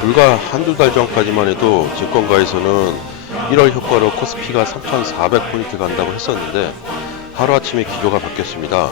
불과 한두 달 전까지만 해도 증권가에서는 1월 효과로 코스피가 3,400포인트 간다고 했었는데 하루아침에 기조가 바뀌었습니다.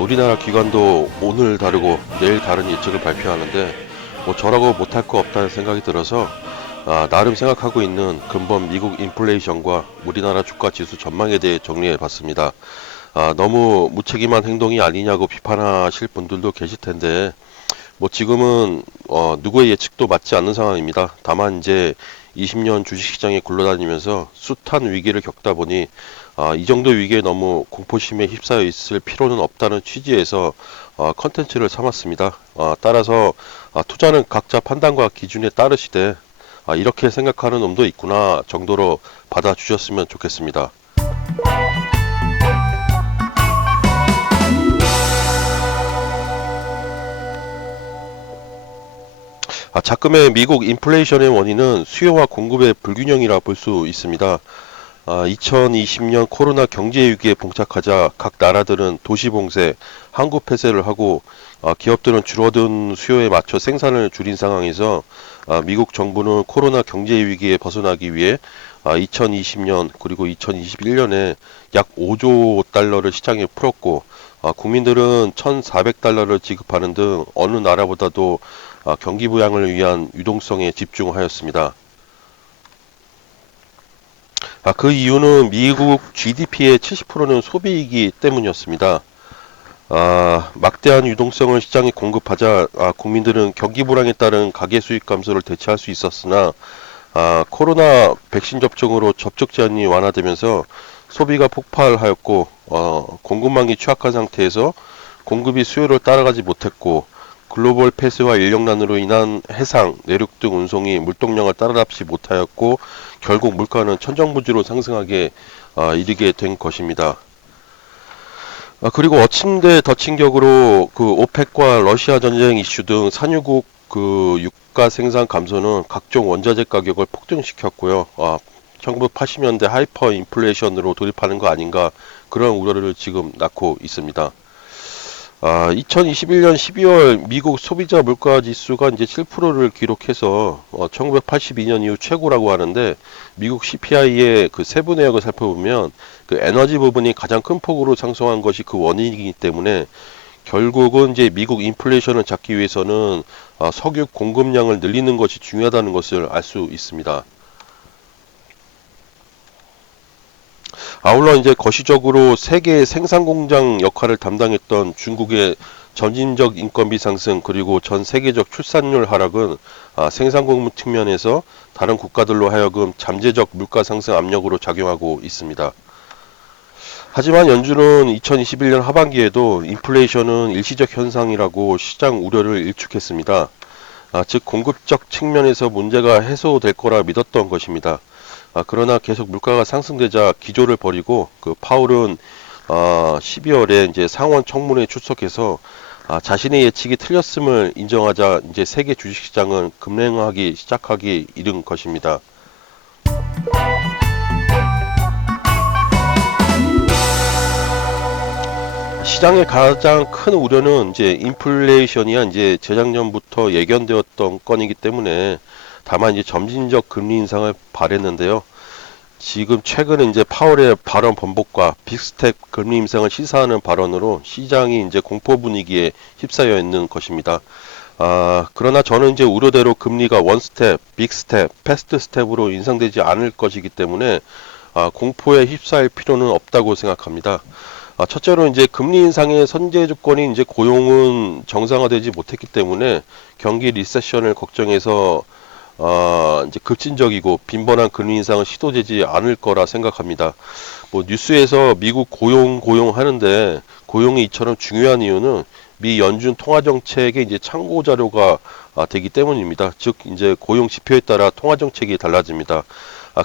우리나라 기관도 오늘 다르고 내일 다른 예측을 발표하는데 뭐 저라고 못할 거 없다는 생각이 들어서 나름 생각하고 있는 근본 미국 인플레이션과 우리나라 주가 지수 전망에 대해 정리해 봤습니다. 너무 무책임한 행동이 아니냐고 비판하실 분들도 계실 텐데 뭐 지금은 누구의 예측도 맞지 않는 상황입니다. 다만 이제 20년 주식시장에 굴러다니면서 숱한 위기를 겪다 보니 이 정도 위기에 너무 공포심에 휩싸여 있을 필요는 없다는 취지에서 컨텐츠를 삼았습니다. 따라서 투자는 각자 판단과 기준에 따르시되 이렇게 생각하는 놈도 있구나 정도로 받아주셨으면 좋겠습니다. 작금의 미국 인플레이션의 원인은 수요와 공급의 불균형이라 볼 수 있습니다. 2020년 코로나 경제 위기에 봉착하자 각 나라들은 도시 봉쇄, 항구 폐쇄를 하고 기업들은 줄어든 수요에 맞춰 생산을 줄인 상황에서 미국 정부는 코로나 경제 위기에 벗어나기 위해 2020년 그리고 2021년에 약 5조 달러를 시장에 풀었고 국민들은 1,400달러를 지급하는 등 어느 나라보다도 경기 부양을 위한 유동성에 집중하였습니다. 그 이유는 미국 GDP의 70%는 소비이기 때문이었습니다. 막대한 유동성을 시장에 공급하자 국민들은 경기 불황에 따른 가계 수익 감소를 대체할 수 있었으나 코로나 백신 접종으로 접촉 제한이 완화되면서 소비가 폭발하였고 공급망이 취약한 상태에서 공급이 수요를 따라가지 못했고 글로벌 폐쇄와 인력난으로 인한 해상, 내륙 등 운송이 물동량을 따라잡지 못하였고 결국 물가는 천정부지로 상승하게 이르게 된 것입니다. 그리고 어친데 덧친격으로 그 오펙과 러시아 전쟁 이슈 등 산유국 그 유가 생산 감소는 각종 원자재 가격을 폭등시켰고요. 1980년대 하이퍼 인플레이션으로 돌입하는 거 아닌가 그런 우려를 지금 낳고 있습니다. 2021년 12월 미국 소비자 물가 지수가 이제 7%를 기록해서 1982년 이후 최고라고 하는데 미국 CPI의 그 세부 내역을 살펴보면 그 에너지 부분이 가장 큰 폭으로 상승한 것이 그 원인이기 때문에 결국은 이제 미국 인플레이션을 잡기 위해서는 석유 공급량을 늘리는 것이 중요하다는 것을 알 수 있습니다. 아울러 이제 거시적으로 세계 생산 공장 역할을 담당했던 중국의 점진적 인건비 상승 그리고 전 세계적 출산율 하락은 생산 공급 측면에서 다른 국가들로 하여금 잠재적 물가 상승 압력으로 작용하고 있습니다. 하지만 연준은 2021년 하반기에도 인플레이션은 일시적 현상이라고 시장 우려를 일축했습니다. 즉 공급적 측면에서 문제가 해소될 거라 믿었던 것입니다. 그러나 계속 물가가 상승되자 기조를 버리고 그 파월은 12월에 이제 상원 청문회에 출석해서 자신의 예측이 틀렸음을 인정하자 이제 세계 주식시장은 급냉하기 시작하기 이른 것입니다. 시장의 가장 큰 우려는 이제 인플레이션이야 이제 재작년부터 예견되었던 건이기 때문에 다만 이제 점진적 금리 인상을 바랬는데요. 지금 최근에 이제 파월의 발언 번복과 빅스텝 금리 인상을 시사하는 발언으로 시장이 이제 공포 분위기에 휩싸여 있는 것입니다. 그러나 저는 이제 우려대로 금리가 원스텝, 빅스텝, 패스트 스텝으로 인상되지 않을 것이기 때문에 공포에 휩싸일 필요는 없다고 생각합니다. 첫째로 이제 금리 인상의 선제 조건이 이제 고용은 정상화되지 못했기 때문에 경기 리세션을 걱정해서 이제 급진적이고 빈번한 금리 인상은 시도되지 않을 거라 생각합니다. 뭐 뉴스에서 미국 고용 하는데 고용이 이처럼 중요한 이유는 미 연준 통화 정책의 이제 참고 자료가 되기 때문입니다. 즉 이제 고용 지표에 따라 통화 정책이 달라집니다.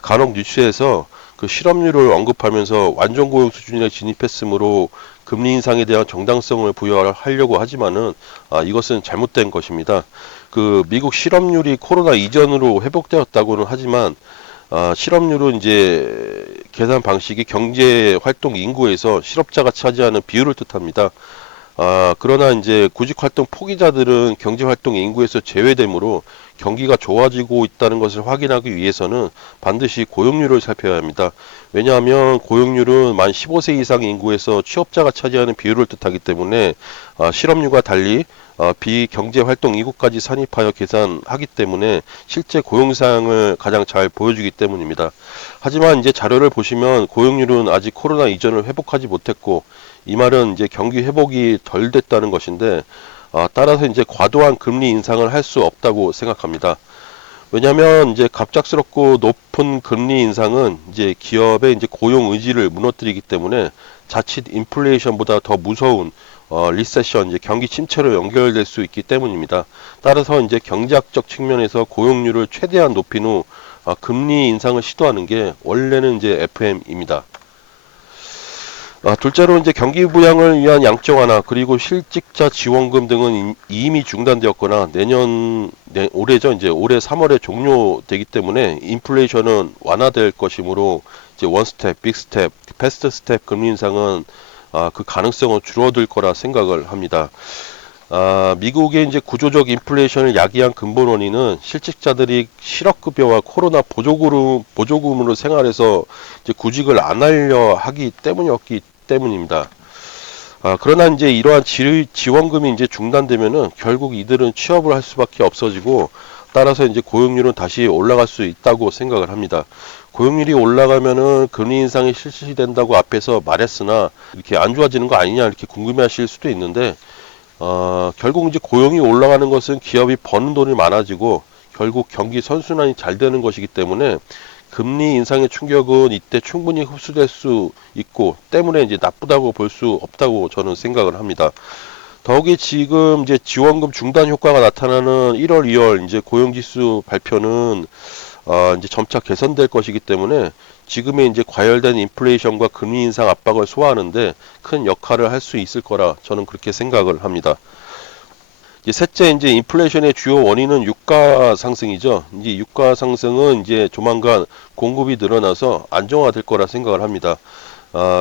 간혹 뉴스에서 그 실업률을 언급하면서 완전 고용 수준에 진입했으므로 금리 인상에 대한 정당성을 부여하려고 하지만은 이것은 잘못된 것입니다. 그 미국 실업률이 코로나 이전으로 회복되었다고는 하지만 실업률은 이제 계산 방식이 경제 활동 인구에서 실업자가 차지하는 비율을 뜻합니다. 그러나 이제 구직 활동 포기자들은 경제 활동 인구에서 제외되므로 경기가 좋아지고 있다는 것을 확인하기 위해서는 반드시 고용률을 살펴야 합니다. 왜냐하면 고용률은 만 15세 이상 인구에서 취업자가 차지하는 비율을 뜻하기 때문에 실업률과 달리 비경제활동 이국까지 산입하여 계산하기 때문에 실제 고용사항을 가장 잘 보여주기 때문입니다. 하지만 이제 자료를 보시면 고용률은 아직 코로나 이전을 회복하지 못했고, 이 말은 이제 경기 회복이 덜 됐다는 것인데, 따라서 이제 과도한 금리 인상을 할 수 없다고 생각합니다. 왜냐하면 이제 갑작스럽고 높은 금리 인상은 이제 기업의 이제 고용 의지를 무너뜨리기 때문에 자칫 인플레이션보다 더 무서운 리세션, 이제 경기 침체로 연결될 수 있기 때문입니다. 따라서 이제 경제학적 측면에서 고용률을 최대한 높인 후 금리 인상을 시도하는 게 원래는 이제 FM입니다. 둘째로 이제 경기 부양을 위한 양적 완화, 그리고 실직자 지원금 등은 이미 중단되었거나 올해죠. 이제 올해 3월에 종료되기 때문에 인플레이션은 완화될 것이므로 이제 원 스텝, 빅 스텝, 패스트 스텝 금리 인상은 그 가능성은 줄어들 거라 생각을 합니다. 미국의 이제 구조적 인플레이션을 야기한 근본 원인은 실직자들이 실업급여와 코로나 보조금으로 생활해서 이제 구직을 안 하려 하기 때문이었기 때문입니다. 그러나 이제 이러한 지원금이 이제 중단되면은 결국 이들은 취업을 할 수밖에 없어지고, 따라서 이제 고용률은 다시 올라갈 수 있다고 생각을 합니다. 고용률이 올라가면은 금리 인상이 실시된다고 앞에서 말했으나 이렇게 안 좋아지는 거 아니냐 이렇게 궁금해하실 수도 있는데, 결국 이제 고용이 올라가는 것은 기업이 버는 돈이 많아지고 결국 경기 선순환이 잘 되는 것이기 때문에 금리 인상의 충격은 이때 충분히 흡수될 수 있고 때문에 이제 나쁘다고 볼 수 없다고 저는 생각을 합니다. 더욱이 지금 이제 지원금 중단 효과가 나타나는 1월, 2월 이제 고용지수 발표는 이제 점차 개선될 것이기 때문에 지금의 이제 과열된 인플레이션과 금리 인상 압박을 소화하는데 큰 역할을 할 수 있을 거라 저는 그렇게 생각을 합니다. 이제 셋째, 이제 인플레이션의 주요 원인은 유가 상승이죠. 이제 유가 상승은 이제 조만간 공급이 늘어나서 안정화될 거라 생각을 합니다.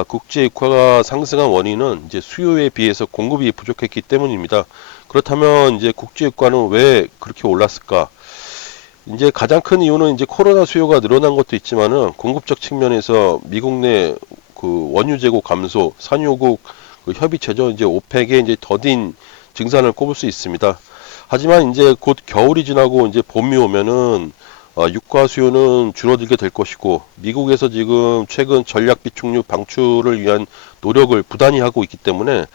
국제 유가가 상승한 원인은 이제 수요에 비해서 공급이 부족했기 때문입니다. 그렇다면 이제 국제 유가는 왜 그렇게 올랐을까? 이제 가장 큰 이유는 이제 코로나 수요가 늘어난 것도 있지만은 공급적 측면에서 미국 내 그 원유 재고 감소, 산유국 그 협의체죠. 이제 오펙의 이제 더딘 증산을 꼽을 수 있습니다. 하지만 이제 곧 겨울이 지나고 이제 봄이 오면은 유가 수요는 줄어들게 될 것이고, 미국에서 지금 최근 전략 비축유 방출을 위한 노력을 부단히 하고 있기 때문에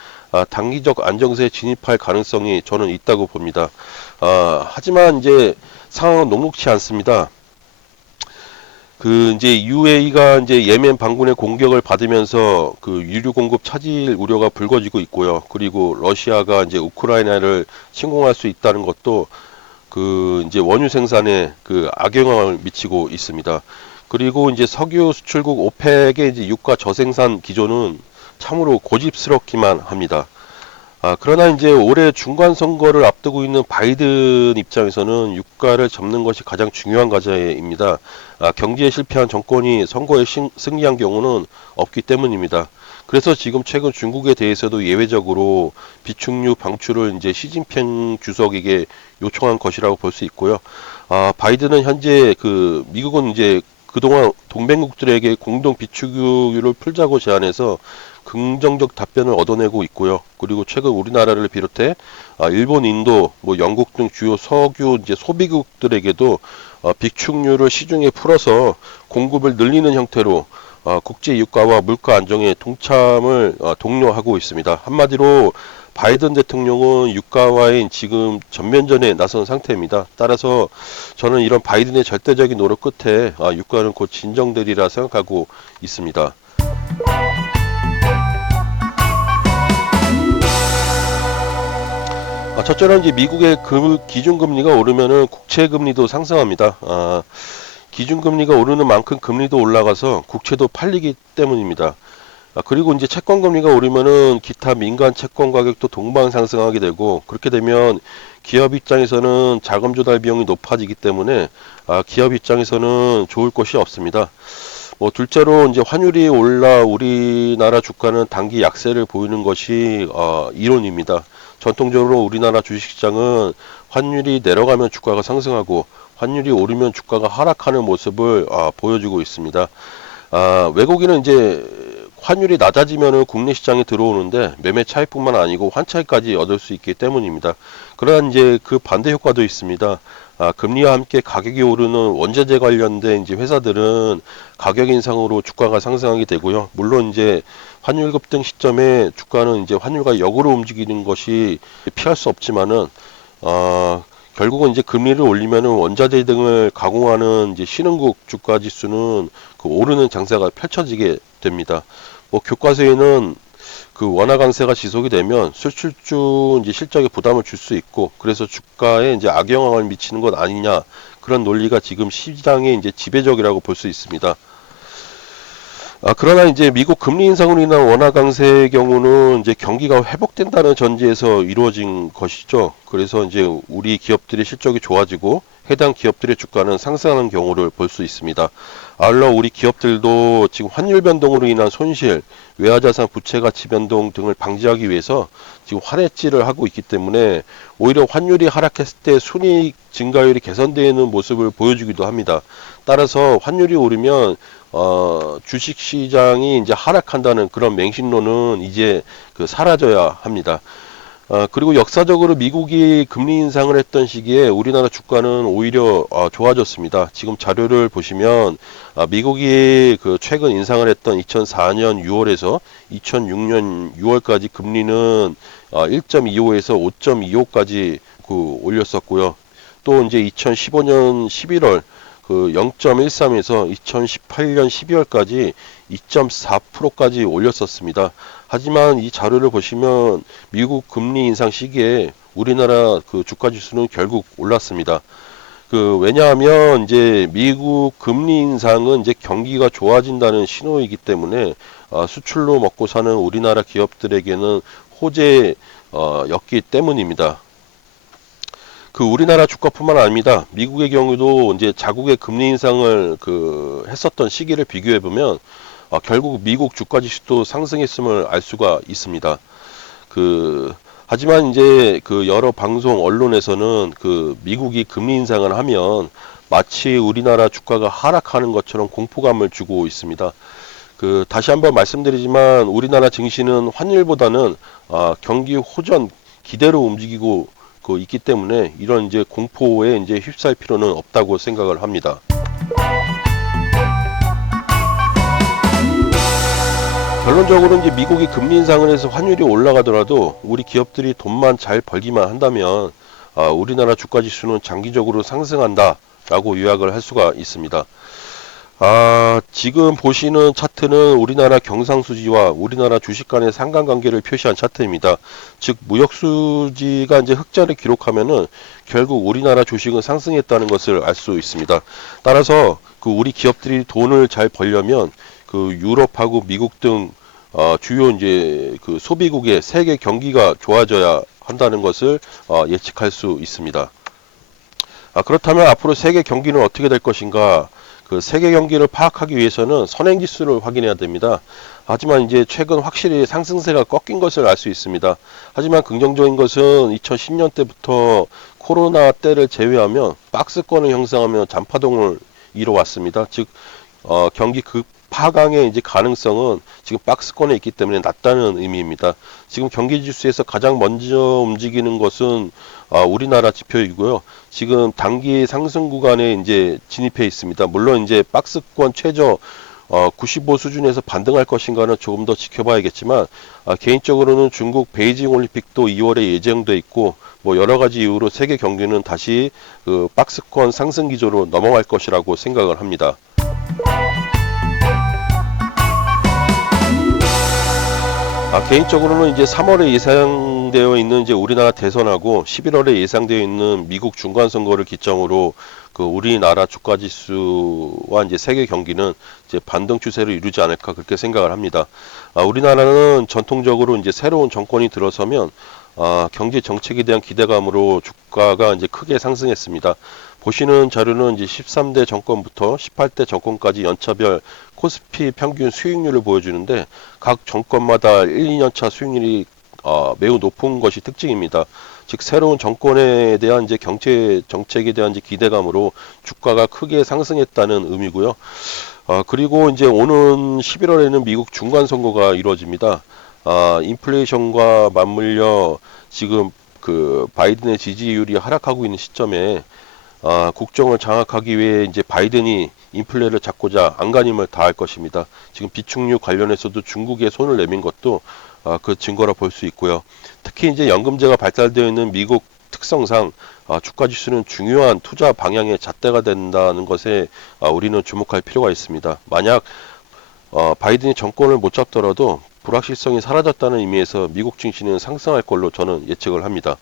단기적 안정세에 진입할 가능성이 저는 있다고 봅니다. 하지만 이제 상황은 녹록치 않습니다. 그 이제 UAE가 이제 예멘 반군의 공격을 받으면서 그 유류 공급 차질 우려가 불거지고 있고요. 그리고 러시아가 이제 우크라이나를 침공할 수 있다는 것도 그 이제 원유 생산에 그 악영향을 미치고 있습니다. 그리고 이제 석유 수출국 오펙의 이제 유가 저생산 기조는 참으로 고집스럽기만 합니다. 그러나 이제 올해 중간 선거를 앞두고 있는 바이든 입장에서는 유가를 잡는 것이 가장 중요한 과제입니다. 경제에 실패한 정권이 선거에 승리한 경우는 없기 때문입니다. 그래서 지금 최근 중국에 대해서도 예외적으로 비축유 방출을 이제 시진핑 주석에게 요청한 것이라고 볼 수 있고요. 바이든은 현재 그 미국은 이제 그동안 동맹국들에게 공동 비축유를 풀자고 제안해서 긍정적 답변을 얻어내고 있고요. 그리고 최근 우리나라를 비롯해 일본, 인도, 뭐 영국 등 주요 석유 이제 소비국들에게도 비축유를 시중에 풀어서 공급을 늘리는 형태로 국제 유가와 물가 안정에 동참을 독려하고 있습니다. 한마디로 바이든 대통령은 유가와의 지금 전면전에 나선 상태입니다. 따라서 저는 이런 바이든의 절대적인 노력 끝에 유가는 곧 진정되리라 생각하고 있습니다. 첫째는 이제 미국의 기준금리가 오르면은 국채금리도 상승합니다. 기준금리가 오르는 만큼 금리도 올라가서 국채도 팔리기 때문입니다. 그리고 이제 채권금리가 오르면은 기타 민간 채권 가격도 동반 상승하게 되고, 그렇게 되면 기업 입장에서는 자금 조달 비용이 높아지기 때문에 기업 입장에서는 좋을 것이 없습니다. 둘째로 이제 환율이 올라 우리나라 주가는 단기 약세를 보이는 것이 이론입니다. 전통적으로 우리나라 주식시장은 환율이 내려가면 주가가 상승하고 환율이 오르면 주가가 하락하는 모습을 보여주고 있습니다. 외국인은 이제 환율이 낮아지면은 국내 시장에 들어오는데 매매 차익뿐만 아니고 환차익까지 얻을 수 있기 때문입니다. 그러나 이제 그 반대 효과도 있습니다. 금리와 함께 가격이 오르는 원자재 관련된 이제 회사들은 가격 인상으로 주가가 상승하게 되고요. 물론 이제 환율 급등 시점에 주가는 이제 환율과 역으로 움직이는 것이 피할 수 없지만은 결국은 이제 금리를 올리면은 원자재 등을 가공하는 이제 신흥국 주가 지수는 그 오르는 장세가 펼쳐지게 됩니다. 뭐 교과서에는 그 원화 강세가 지속이 되면 수출주 이제 실적에 부담을 줄 수 있고 그래서 주가에 이제 악영향을 미치는 것 아니냐 그런 논리가 지금 시장에 이제 지배적이라고 볼 수 있습니다. 그러나 이제 미국 금리 인상으로 인한 원화 강세의 경우는 이제 경기가 회복된다는 전제에서 이루어진 것이죠. 그래서 이제 우리 기업들의 실적이 좋아지고 해당 기업들의 주가는 상승하는 경우를 볼 수 있습니다. 아울러 우리 기업들도 지금 환율 변동으로 인한 손실, 외화자산 부채 가치 변동 등을 방지하기 위해서 지금 환해지를 하고 있기 때문에 오히려 환율이 하락했을 때 순이익 증가율이 개선되는 모습을 보여주기도 합니다. 따라서 환율이 오르면 주식 시장이 이제 하락한다는 그런 맹신론은 이제 사라져야 합니다. 그리고 역사적으로 미국이 금리 인상을 했던 시기에 우리나라 주가는 오히려 좋아졌습니다. 지금 자료를 보시면 미국이 그 최근 인상을 했던 2004년 6월에서 2006년 6월까지 금리는 1.25에서 5.25까지 그 올렸었고요. 또 이제 2015년 11월 그 0.13에서 2018년 12월까지 2.4%까지 올렸었습니다. 하지만 이 자료를 보시면 미국 금리 인상 시기에 우리나라 그 주가 지수는 결국 올랐습니다. 왜냐하면 이제 미국 금리 인상은 이제 경기가 좋아진다는 신호이기 때문에 수출로 먹고 사는 우리나라 기업들에게는 호재였기 때문입니다. 우리나라 주가뿐만 아닙니다. 미국의 경우도 이제 자국의 금리 인상을 했었던 시기를 비교해 보면 결국 미국 주가 지수도 상승했음을 알 수가 있습니다. 하지만 이제 여러 방송 언론에서는 미국이 금리 인상을 하면 마치 우리나라 주가가 하락하는 것처럼 공포감을 주고 있습니다. 다시 한번 말씀드리지만 우리나라 증시는 환율보다는 경기 호전 기대로 움직이고 있기 때문에 이런 이제 공포에 이제 휩싸일 필요는 없다고 생각을 합니다. 결론적으로 이제 미국이 금리 인상을 해서 환율이 올라가더라도 우리 기업들이 돈만 잘 벌기만 한다면 우리나라 주가 지수는 장기적으로 상승한다라고 요약을 할 수가 있습니다. 지금 보시는 차트는 우리나라 경상수지와 우리나라 주식 간의 상관관계를 표시한 차트입니다. 즉 무역수지가 이제 흑자를 기록하면은 결국 우리나라 주식은 상승했다는 것을 알 수 있습니다. 따라서 우리 기업들이 돈을 잘 벌려면 유럽하고 미국 등 주요 이제 소비국의 세계 경기가 좋아져야 한다는 것을 예측할 수 있습니다. 그렇다면 앞으로 세계 경기는 어떻게 될 것인가? 세계 경기를 파악하기 위해서는 선행지수를 확인해야 됩니다. 하지만 이제 최근 확실히 상승세가 꺾인 것을 알 수 있습니다. 하지만 긍정적인 것은 2010년 때부터 코로나 때를 제외하면 박스권을 형성하며 잔파동을 이뤄왔습니다. 즉 경기 파강의 이제 가능성은 지금 박스권에 있기 때문에 낮다는 의미입니다. 지금 경기지수에서 가장 먼저 움직이는 것은 우리나라 지표이고요. 지금 단기 상승 구간에 이제 진입해 있습니다. 물론 이제 박스권 최저 95 수준에서 반등할 것인가는 조금 더 지켜봐야겠지만 개인적으로는 중국 베이징 올림픽도 2월에 예정돼 있고 뭐 여러 가지 이유로 세계 경기는 다시 박스권 상승 기조로 넘어갈 것이라고 생각을 합니다. 개인적으로는 이제 3월에 예상되어 있는 이제 우리나라 대선하고 11월에 예상되어 있는 미국 중간선거를 기점으로 우리나라 주가 지수와 이제 세계 경기는 이제 반등 추세를 이루지 않을까 그렇게 생각을 합니다. 우리나라는 전통적으로 이제 새로운 정권이 들어서면 경제 정책에 대한 기대감으로 주가가 이제 크게 상승했습니다. 보시는 자료는 이제 13대 정권부터 18대 정권까지 연차별 코스피 평균 수익률을 보여주는데 각 정권마다 1, 2년차 수익률이 매우 높은 것이 특징입니다. 즉 새로운 정권에 대한 이제 경제 정책에 대한 이제 기대감으로 주가가 크게 상승했다는 의미고요. 그리고 이제 오는 11월에는 미국 중간 선거가 이루어집니다. 인플레이션과 맞물려 지금 그 바이든의 지지율이 하락하고 있는 시점에 국정을 장악하기 위해 이제 바이든이 인플레를 잡고자 안간힘을 다할 것입니다. 지금 비축류 관련해서도 중국에 손을 내민 것도 그 증거라 볼 수 있고요. 특히 이제 연금제가 발달되어 있는 미국 특성상 주가 지수는 중요한 투자 방향의 잣대가 된다는 것에 우리는 주목할 필요가 있습니다. 만약 바이든이 정권을 못 잡더라도 불확실성이 사라졌다는 의미에서 미국 증시는 상승할 걸로 저는 예측을 합니다.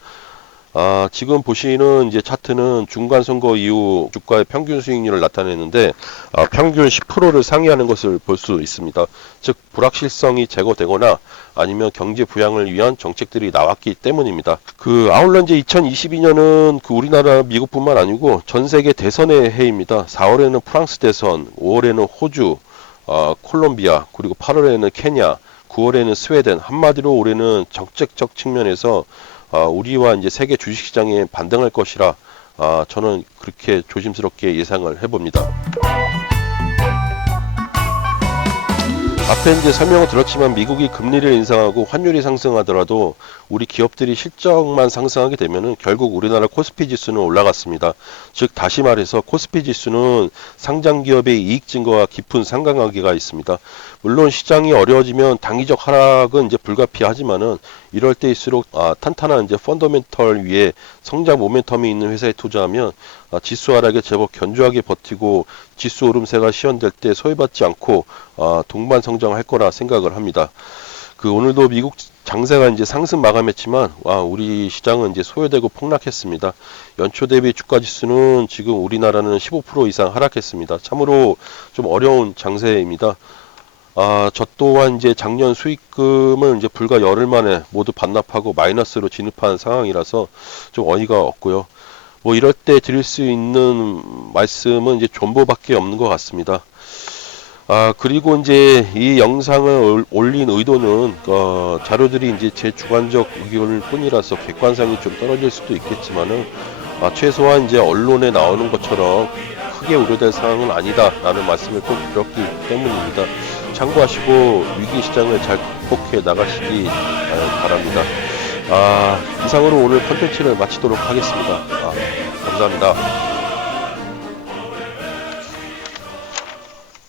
지금 보시는 이제 차트는 중간 선거 이후 주가의 평균 수익률을 나타내는데 평균 10%를 상회하는 것을 볼 수 있습니다. 즉 불확실성이 제거되거나 아니면 경제 부양을 위한 정책들이 나왔기 때문입니다. 아울러 이제 2022년은 우리나라 미국뿐만 아니고 전 세계 대선의 해입니다. 4월에는 프랑스 대선, 5월에는 호주, 콜롬비아, 그리고 8월에는 케냐, 9월에는 스웨덴. 한마디로 올해는 정책적 측면에서 우리와 이제 세계 주식시장에 반등할 것이라 저는 그렇게 조심스럽게 예상을 해봅니다. 앞에 이제 설명을 들었지만 미국이 금리를 인상하고 환율이 상승하더라도 우리 기업들이 실적만 상승하게 되면은 결국 우리나라 코스피 지수는 올라갔습니다. 즉 다시 말해서 코스피 지수는 상장 기업의 이익 증가와 깊은 상관관계가 있습니다. 물론 시장이 어려워지면 단기적 하락은 이제 불가피하지만은 이럴 때일수록 탄탄한 이제 펀더멘털 위에 성장 모멘텀이 있는 회사에 투자하면 지수 하락에 제법 견조하게 버티고 지수 오름세가 시현될 때 소외받지 않고 동반 성장할 거라 생각을 합니다. 오늘도 미국 장세가 이제 상승 마감했지만 우리 시장은 이제 소외되고 폭락했습니다. 연초 대비 주가 지수는 지금 우리나라는 15% 이상 하락했습니다. 참으로 좀 어려운 장세입니다. 저 또한 이제 작년 수익금을 이제 불과 열흘 만에 모두 반납하고 마이너스로 진입한 상황이라서 좀 어이가 없고요. 뭐 이럴 때 드릴 수 있는 말씀은 이제 존버밖에 없는 것 같습니다. 그리고 이제 이 영상을 올린 의도는 자료들이 이제 제 주관적 의견일 뿐이라서 객관성이 좀 떨어질 수도 있겠지만은 최소한 이제 언론에 나오는 것처럼 크게 우려될 상황은 아니다라는 말씀을 꼭 드렸기 때문입니다. 참고하시고 위기 시장을 잘 극복해 나가시기 바랍니다. 이상으로 오늘 컨텐츠를 마치도록 하겠습니다. 감사합니다.